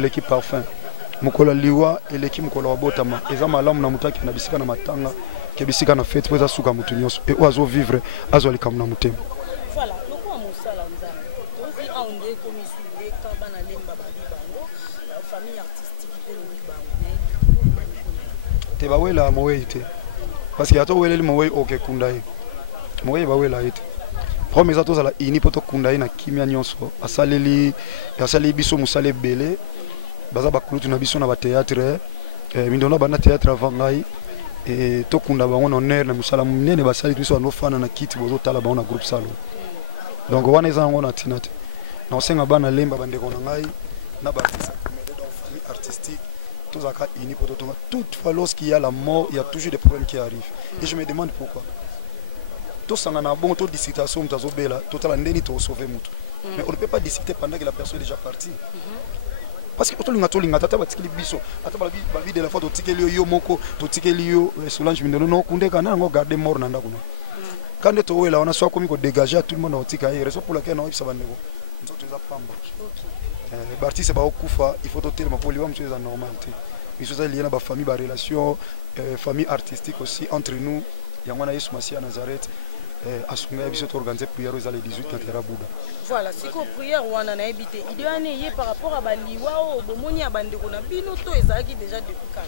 l'équipe parfum mukola liwa et l'équipe mukola wabotama eza malamu na mutaki na bisika na matanga ke bisika na fête poza suka mutu nyonso et oazo vivre azo likamu na mutema. Voilà, lokwa musala nzambe tozi aonde komi suive ka bana lemba bali bango famille artistique pe lo bango te bawela mowe te parce que ato weleli mowe oke kundai mowe bawela ite premier ato zala ini poto kundai na kimia nyonso asaleli biso musale belé baza bakulutu na biso na ba théâtre mindona bana théâtre avangai et to kunda bango na honneur na musala munene basali biso no fana na kiti bozo tala bango na groupe salon donc wana eza ngo na tinate na osenga bana lemba bandeko na ngai na ba famille artistique tous à ini poto to toutefois lorsqu'il y a la mort il y a toujours des problèmes qui arrivent et je me demande pourquoi tout ça na bon to dissertation mtazo bela total ndeni to sauver mutu mais on ne peut pas discuter pendant que la personne est déjà partie. Parce que tout le tata batikeli biso ata ba vie de la fois to tikeli yo moko to tikeli yo Solange Mindolo no kunde kana ngo garder mort na ndako. Quand to wela on a soit comme ko dégager tout le monde otika et raison pour laquelle on ibisa bandeko nzoto za pamba. Barti c'est ba okufa il faut to tellement pour liwa mtu za normalité. Biso za lié na ba famille ba relation famille artistique aussi entre nous yango na Yesu Masia Nazareth. Asunga biso to organiser prière aux 18 na Terabuda. Voilà, c'est ko prière wana na habité. Idéane yé par rapport à baliwa o bomoni abandeko na bino to ezaki déjà depuis quand.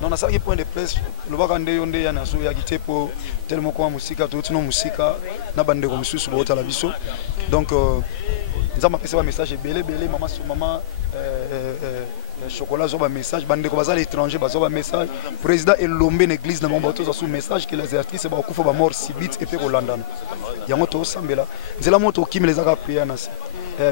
Non na ça qui point de presse le bakande yonde ya naso ya gite po tellement kwa musika to tino musika na bandeko mususu bota la biso. Donc nzama pesa ba message belé maman sur maman chocolat zoba message bandeko bazali étranger bazoba message président elombe l'église na mambo to sous message que les artistes ba kufa ba mort subite et pe Rolanda yango to sambela nzela moto kimi les aka prier na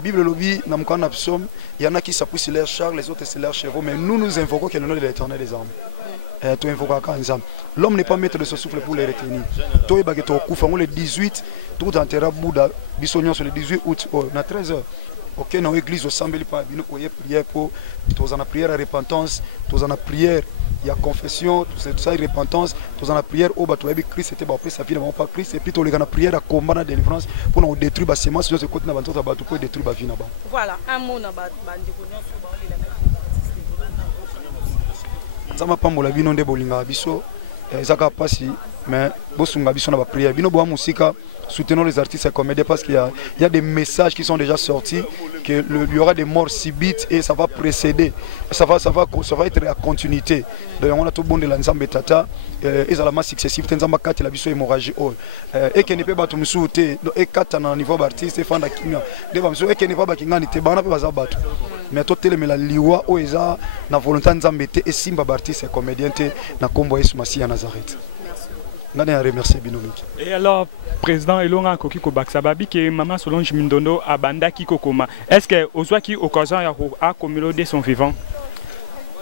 Bible lobi na mukana psaume il y en a qui s'appuient leur char les autres c'est leurs chevaux mais nous invoquons que le nom de l'Éternel des armées tu invoques quand ensemble l'homme n'est pas maître de ce souffle pour les retenir to ebake to kufa le 18 tout en Terabuda bisonyo sur le 18 août na 13h. Ok, dans l'église, au Sambeli, nous avons prière pour tous en prière à repentance, tous en prière, il y a confession, tout ça, repentance, tous en prière au bateau, Christ était baptisé, sa vie n'a pas Christ, et puis tous les gens prière à combat la délivrance pour nous détruire la sémence, sur ce côté, nous avons pour détruire la vie. Voilà, un mot dans ça m'a pas mon avis, non de bolinga abisso, zaka passi, mais bosunga abisso na ba prière, bino boa musika. Soutenons les artistes et comédiens parce qu'il y a des messages qui sont déjà sortis qu'il y aura des morts subites et ça va précéder, ça va être la continuité. Donc on a tout bon de l'ensemble tata et ça la masse successive t'ensemble quatre la biso hémorragie et qui ne peut pas tout nous souhaiter et quatre à niveau d'artiste et fan d'akimia devant monsieur et qui ne peut pas kinga ni te bana peut pas battre mais tout télé mais la liwa o eza na volonté nzambe et simba artiste et comédien te na kombo Yesu Masia Nazareth. Et alors, président Elonga Kokiko Baksababi, que maman Solange Mindolo a banda Kikokoma, est-ce que aux fois qui occasion à commémorer son vivant?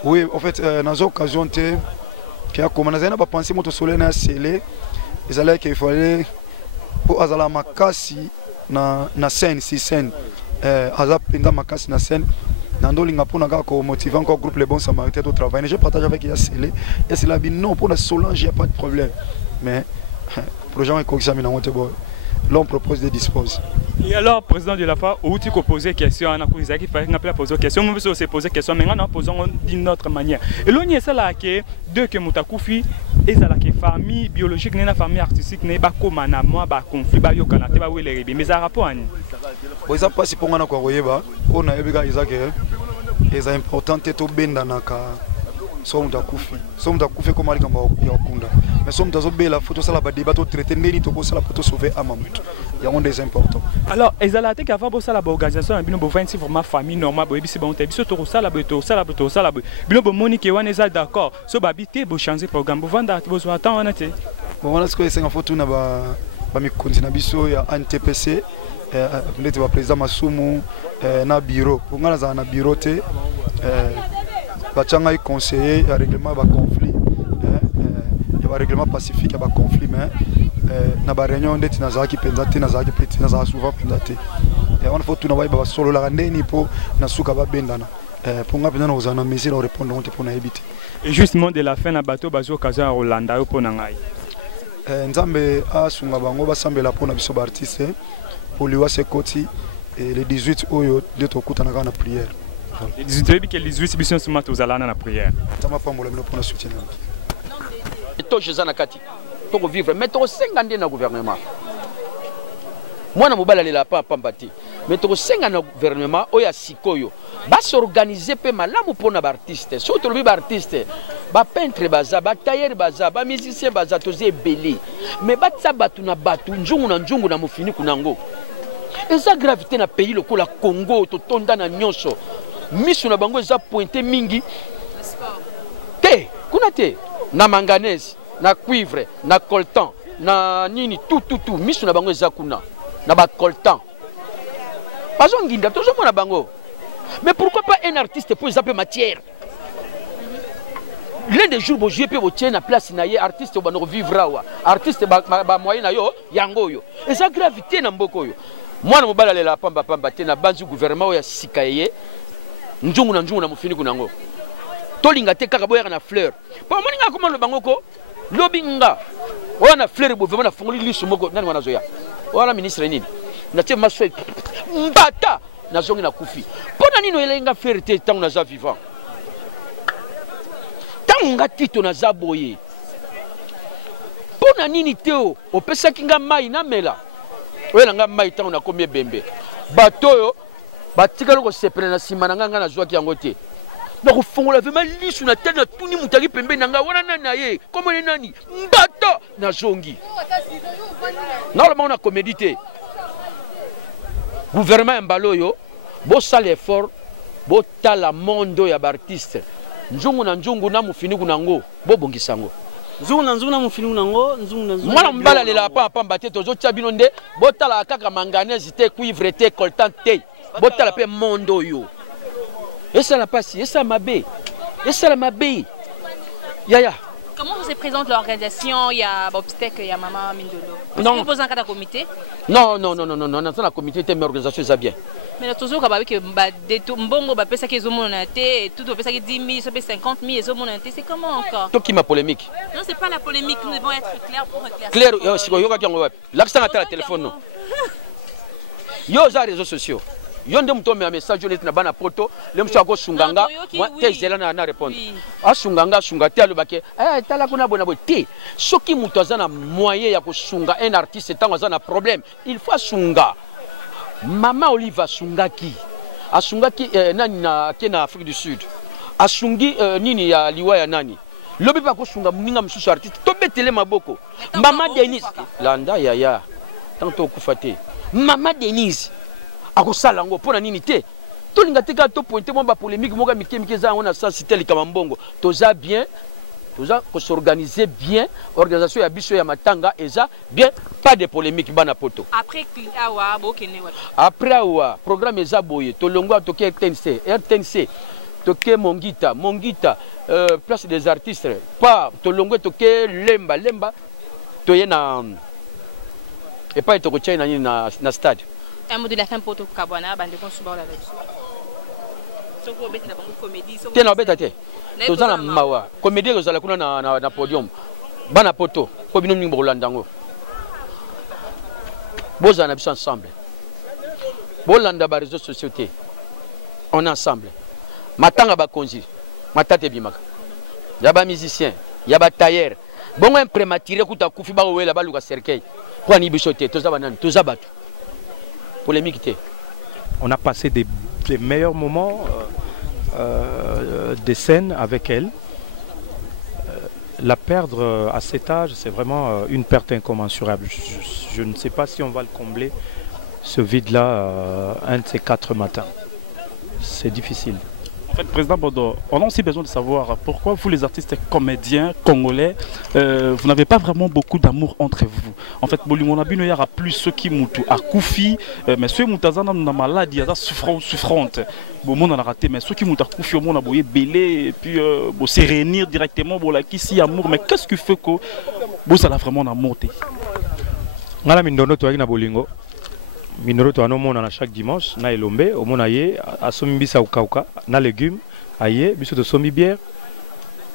Oui, en fait, dans l'occasion, qui a commencé à penser que soleil a scellé, il fallait qu'il fallait pour Azala Makasi na scène, si scène, Azap Pinda Makasi na scène. Nando linga pour naga ko motiver encore groupe les bons samaritains au travail. Je partage avec Yassele. Et c'est là bien non pour la Solange il y a pas de problème. Mais pour gens qui examinent en bon, l'on propose des disposes. Et alors président de la fois où tu posé question on a posé qui fait n'a poser question on peut se poser question mais on a posé d'une autre manière. Et l'on y est ça là que deux que mutakufi et ça là que famille biologique n'est la famille artistique n'est pas comme na moi ba conflit ba yo kana te ba wele rebi mais ça rapport ani. Bon ça passe pour ngana ko royeba on a ebika izake et c'est important to benda naka so mutakufi comme ali kamba ya okunda mais so mutazo bela photo ça la ba débat to traiter ndeni to ko ça la photo sauver amamutu il y a un des importants. Alors ezalate ka fa bo ça la organisation bino bo 26 vraiment famille normale bo ebisi bon te biso to ça la bino bo monique wana eza d'accord so ba bité bo changer programme bo vanda bo so attend wana te bon wana ce que c'est en photo na ba mikonzi na biso ya NTPC ndete ba président Masumu na bureau pour ngana za na bureau te bachanga conseiller ya règlement ba conflit ya ba règlement pacifique ya ba conflit mais na ba réunion ndeti na zaki pendate na zaki petit na za souvent pendate et on faut tout na ba solo la ndeni po na suka ba bendana pour nga pendana ozana mesure répondre on te pour na éviter et justement de la fin na bateau bazo kaza Rolanda yo pona ngai nzambe asunga bango basambela pona biso ba artiste pour liwa sekoti et le 18 oyo de to kutana na prière 18 que 18 biso suma tozalana na prière. Tama pambola mino pona soutien. Et toi je zanakati. Pour vivre mais to 50 na gouvernement. Moi na mobala lela pa pambati. Mais to 50 na gouvernement oya sikoyo. Ba s'organiser pe malamu pona ba artiste. Surtout le artiste. Ba peintre baza, ba tailleur baza, ba musicien baza toze belé. Mais ba tsabatu na batu njungu na mufini kunango. Eza gravité na pays lokola Congo to tonda na nyonso. Misu na bango eza pointé mingi. Te, kuna te na manganèse, na cuivre, na coltan, na nini tout misu na bango eza kuna. Na ba coltan. Bazo nginda tozo mona bango. Mais pourquoi pas un artiste pour zapper matière? L'un des jours, je peux vous tenir à place naie artiste va nous vivre wa artiste ba moyen na yo yango yo. Et ça gravité na mboko yo. Moi na mobala lela pamba te na banzu gouvernement ya sikaye. Njungu na mufini kunango. Tolinga te kaka boya na fleur. Pa moninga comment le bango ko lobinga. Wana fleur bo vraiment na fongoli lisu moko nani wana zoya. Wana ministre nini? Na te maswe mbata na zongi na kufi. Pona nino elenga fierté tant na za vivant. Nga tito na zaboye pona nini teo opesaki nga mai na mela oyo nga mai tango na komi bembe bato yo batikalo ko sepela na sima na nga na zwaki yango te na kofongola vema lisu na tele na tuni mutaki pembe na nga wana nani na ye komo nani mbato na zongi na lo na comédie te gouvernement mbalo yo bo sala effort bo tala mondo ya artiste njungu na mufini kunango bobongisango nzungu na mufini kunango mwana mbala lela pa mbate tozo tia bino nde botala kaka manganèse te cuivre te coltan te botala pe mondo yo esa la pasi esa mabe yaya. Comment vous se présente l'organisation? Il y a Bobstek, il y a Maman Mindolo. Non. Vous posez un cas de comité? Non, dans la comité, mais l'organisation, ça bien. Mais toujours, que Mbongo, ça qui est au monde, tout au fait, 10 000, 50 000, c'est comment encore? Toi qui m'a polémique. Non, c'est pas la polémique, nous devons être clairs pour éclaircir. Claire, c'est quoi? L'accent à la téléphone. Yo, les réseaux sociaux. Yonde mto me message yo na bana poto le mso ako sunganga moi tezela na répondre a sunganga te alobake tala kuna bona bote soki muto azana moyen ya ko sunga un artiste tango azana problème il faut sunga Mama Oliva sungaki asungaki nani na kena Afrique du Sud asungi nini ya liwa ya nani lobi pa ko sunga muninga msusu artiste to betele maboko Mama Denise landa ya tanto kufate Mama Denise akosala ngo pona nini te tolinga te ka to pointer mo ba polémique mo ga mike za on a ça cité les kamambongo toza bien toza ko s'organiser bien organisation ya biso ya matanga eza bien pas de polémique bana poto après awa programme eza boye to longo to ke RTNC to ke Mongita place des artistes pas to longo to ke lemba to ye na et pas to ko china na stade. Un mot de la fin pour tout Kabwana, bande de suba la là-dessus. Soko bête na bango comédie. T'es na bête te. Tozana mawa. Comédie ozala kuna na podium. Bana poto, ko bino ningo bolandango. Bozana biso ensemble. Bolanda ba réseaux sociaux te. On est ensemble. Matanga ba konzi. Matate bimaka. Yaba musicien, yaba tailleur. Bongo un prématuré kuta kufi ba wela ba luka cercueil. Kwa ni biso te, toza banani, toza batu. Polémique. On a passé des meilleurs moments, des scènes avec elle. La perdre à cet âge, c'est vraiment une perte incommensurable. Je ne sais pas si on va le combler, ce vide-là, un de ces 4 matins. C'est difficile. En fait, Président Bodo, on a aussi besoin de savoir pourquoi vous, les artistes comédiens congolais, vous n'avez pas vraiment beaucoup d'amour entre vous. En fait, il y aura plus ceux qui moutent à Koufi, mais ceux qui moutent à maladie, à souffrante. Bon, on a raté, mais ceux qui moutent à Koufi, on a beau belé, et puis se réunir directement, bon, là, qui si amour, mais qu'est-ce qui fait que bon, ça a vraiment amour? Ngala mindono to na bolingo. Minoro to anomona na chaque dimanche na elombe omona ye asomi bisa ukauka na légumes aye biso de somi bière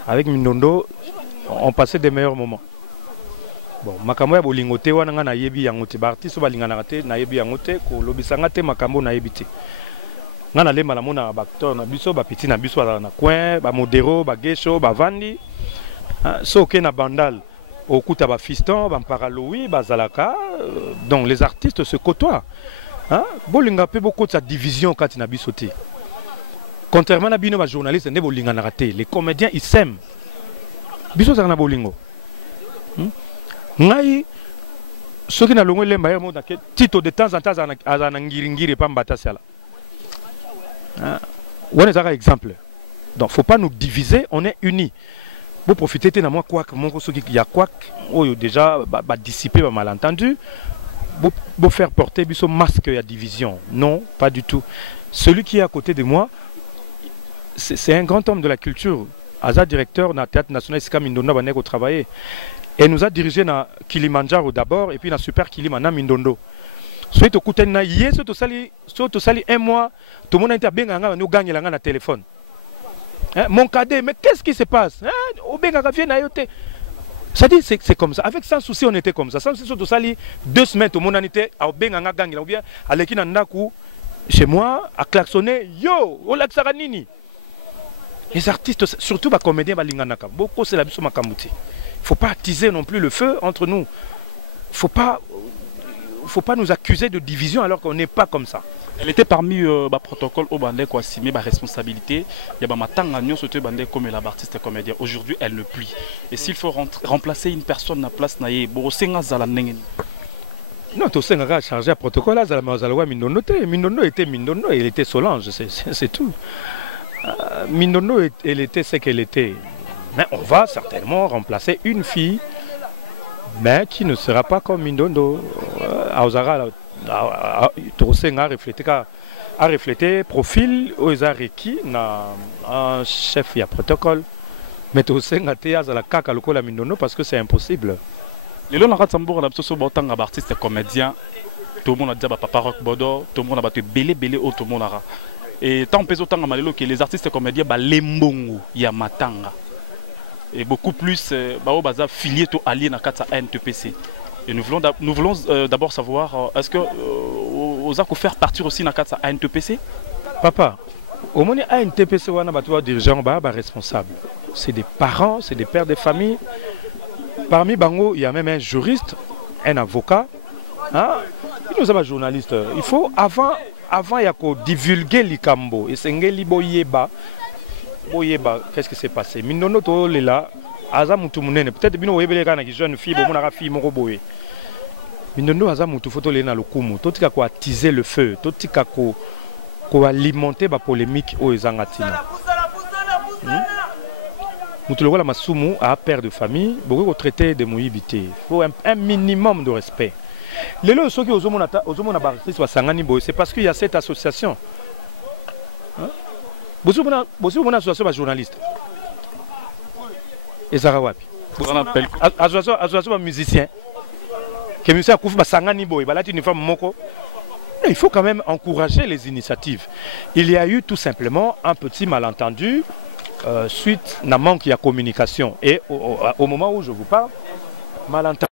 avec Mindondo on passait des meilleurs moments. Bon makambo ya bolingo te wana nga na yebi yango te ba artiste ba lingana te na yebi yango te ko lobisanga te makambo na yebi te. ngana lemba na mona ba acteur na biso ba petit na biso na coin ba modero ba gesho ba vandi so ke na bandal okuta ba fiston ba paraloui ba zalaka donc les artistes se côtoient bolinga pe beaucoup de sa division quand na biso te contrairement à bino ba journaliste ne bolinga na raté les comédiens ils s'aiment biso za na bolingo ngai soki na longo lemba ya moda ke tito de temps en temps azana ngiringiri pa mbata sala on est un exemple donc faut pas nous diviser on est unis vous profitez de moi quoi que mon soki il y a quoi déjà ba dissiper ba malentendu vous faire porter biso masque ya division non pas du tout celui qui est à côté de moi c'est un grand homme de la culture Aza directeur na théâtre national Sika Mindondo baneko travailler et nous a dirigé na Kilimanjaro d'abord et puis na Super Kilimana Mindondo. Soit au côté na hier soit sali un mois tout le monde était bien nous gagne la na téléphone. Mon cadet mais qu'est-ce qui se passe? Au benga vient na yote. Ça dit c'est comme ça avec sans souci on était comme ça sans souci tout sali 2 semaines tout le monde était au benga gagne la ou bien aleki na ndaku chez moi à klaxonner yo o laksara nini. Les artistes, surtout les comédiens, beaucoup c'est la biso makamouti. Il ne faut pas attiser non plus le feu entre nous. Il ne faut pas nous accuser de division alors qu'on n'est pas comme ça. Elle était parmi les protocoles au bandé quoi assumer ma responsabilité. Il y a ma tangagnon surtout bandé comme l'artiste comédien. Aujourd'hui, elle ne plie. Et s'il faut remplacer une personne à place naïe, borosenga zala nengeni. Non, tout ça a chargé un protocole là, zala Mindondo. Mindondo était Mindondo, il était Solange, c'est tout. Mindondo, elle était ce qu'elle était. Mais on va certainement remplacer une fille, mais qui ne sera pas comme Mindondo. Aozara, a reflété profil, Oza Reki, un chef, il y a protocole. Mais Tosenga Théa, la kaka lokola Mindondo parce que c'est impossible. Les gens qui ont été artistes comédiens, tout le monde a dit papa rock bodo, tout le monde a dit belé au tout le monde a. Et tant que les artistes comédiens les mbongo ya matanga et beaucoup plus filiés to alliés na kata NTPC et nous voulons d'abord savoir est-ce que vous allez faire partir aussi na kata NTPC papa au moins NTPC wana batwa dirigeants ba responsables c'est des parents c'est des pères de famille parmi bango il y a même un juriste un avocat nous avons un journaliste il faut avant il y a divulguer likambo et sengeli boyeba qu'est-ce qui s'est passé Mindondo to lela aza mutu munene peut-être bino oyebele kana ki jeune fille bomona ka fille moko boye Mindondo aza mutu photo lena lokumu totika ko attiser le feu totika ko alimenter ba polémique o ezangatina mutu lokola masumu a père de famille beaucoup traiter de moyibité faut un minimum de respect. Les gens qui c'est parce qu'il y a cette association. Vous avez une association de journalistes. Et ça va. Association de musiciens. Il faut quand même encourager les initiatives. Il y a eu tout simplement un petit malentendu suite à un manque de communication. Et au moment où je vous parle, malentendu.